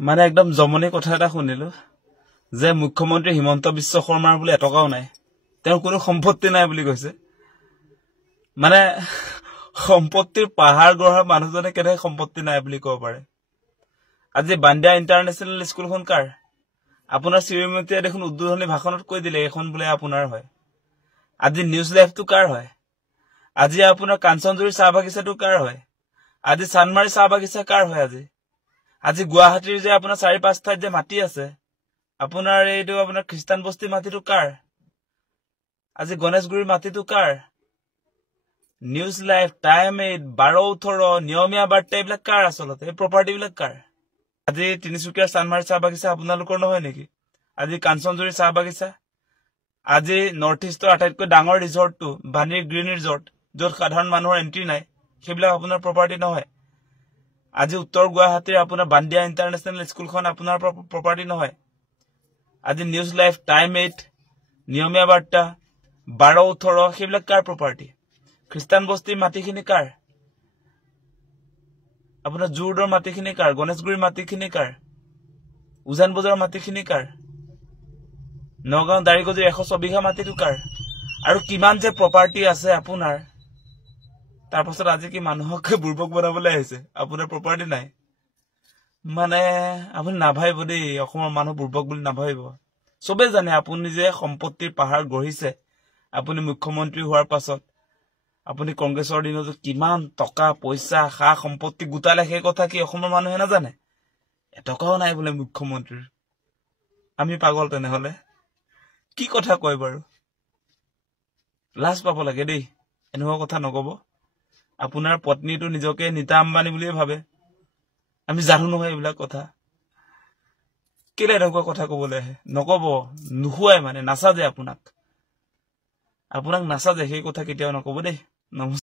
মানে একদম জমনি কথা এটা শুনিলো যে মুখ্যমন্ত্ৰী হিমন্ত বিশ্ব শৰ্মাৰ বুলি এটকাও নাই, তেওঁৰ কোনো সম্পত্তি নাই বুলি কৈছে। মানে সম্পত্তিৰ পাহাৰ গঢ়া মানুহজনে কেনে সম্পত্তি নাই বুলি ক'ব পাৰে? আজি বান্দিয়া ইণ্টাৰনেশ্যনেল স্কুলখন কাৰ? আপোনাৰ শ্ৰীমতীয়ে দেখোন উদ্বোধনী ভাষণত কৈ দিলে এখন বোলে আপোনাৰ হয়। আজি নিউজ লাইভটো কাৰ হয়? আজি আপোনাৰ কাঞ্চনজুৰি চাহ বাগিচাটো কাৰ হয়? আজি চানমাৰী চাহ বাগিচা কাৰ হয়? আজি গুৱাহাটীৰ যে আপোনাৰ 4-5 ঠাইত যে মাটি আছে, আপোনাৰ এইটো আপোনাৰ খ্ৰীষ্টান বস্তি মাটিটো কাৰ? আজি গণেশগুৰিৰ মাটিটো কাৰ? নিউজ লাইভ, টাইম 8, 12-18, নিয়মীয়া বাৰ্তা এইবিলাক কাৰ? আচলতে এই প্ৰপাৰ্টি বিলাক কাৰ? আজি তিনিচুকীয়াৰ চানমাৰী চাহ বাগিচা আপোনালোকৰ নহয় নেকি? আজি কাঞ্চনজুৰি চাহ বাগিচা, আজি নৰ্থ ইষ্টৰ আটাইতকৈ ডাঙৰ ৰিজৰ্টটো বাণীৰ গ্ৰীণ ৰিজৰ্ট, য'ত সাধাৰণ মানুহৰ এণ্ট্ৰি নাই, সেইবিলাক আপোনাৰ প্ৰপাৰ্টি নহয়। আজি উত্তৰ গুৱাহাটীৰ আপোনাৰ বান্দিয়া ইণ্টাৰনেশ্যনেল স্কুলখন আপোনাৰ প্ৰপাৰ্টি নহয়। আজি নিউজ লাইভ, টাইম 8, নিয়মীয়া বাৰ্তা, 12-18 সেইবিলাক কাৰ প্ৰপাৰ্টি? খ্ৰীষ্টান বস্তিৰ মাটিখিনি কাৰ? আপোনাৰ জোৰদৰ মাটিখিনি কাৰ? গণেশগুৰিৰ মাটিখিনি কাৰ? উজান বজাৰৰ মাটিখিনি কাৰ? নগাঁও দাৰিগজুৰ 100 বিঘা মাটিটো কাৰ? আৰু কিমান যে প্ৰপাৰ্টি আছে আপোনাৰ, তাৰ পাছত আজি কি মানুহক বুৰ্বক বনাবলৈ আহিছে? আপোনাৰ প্ৰপাৰ্টি নাই। মানে আপুনি নাভাবিব দেই, অসমৰ মানুহ বুৰ্বক বুলি নাভাবিব। চবে জানে আপুনি যে সম্পত্তিৰ পাহাৰ গঢ়িছে। আপুনি মুখ্যমন্ত্ৰী হোৱাৰ পাছত আপুনি কংগ্ৰেছৰ দিনতো কিমান টকা পইচা সা সম্পত্তি গোটালে, সেই কথা কি অসমৰ মানুহে নাজানে? এটকাও নাই বোলে মুখ্যমন্ত্ৰীৰ। আমি পাগল তেনেহলে? কি কথা কয় বাৰু? লাজ পাব লাগে দেই, এনেকুৱা কথা নকব। আপোনাৰ পত্নীটো নিজকে নীতা আম্বানী বুলিয়ে ভাবে। আমি জানো নহয় এইবিলাক কথা। কেলে এনেকুৱা কথা কবলৈ আহে? নকব, নুশুৱাই মানে নাচাজে আপোনাক নাচাজে, সেই কথা কেতিয়াও নকব দেই। নমস্কাৰ।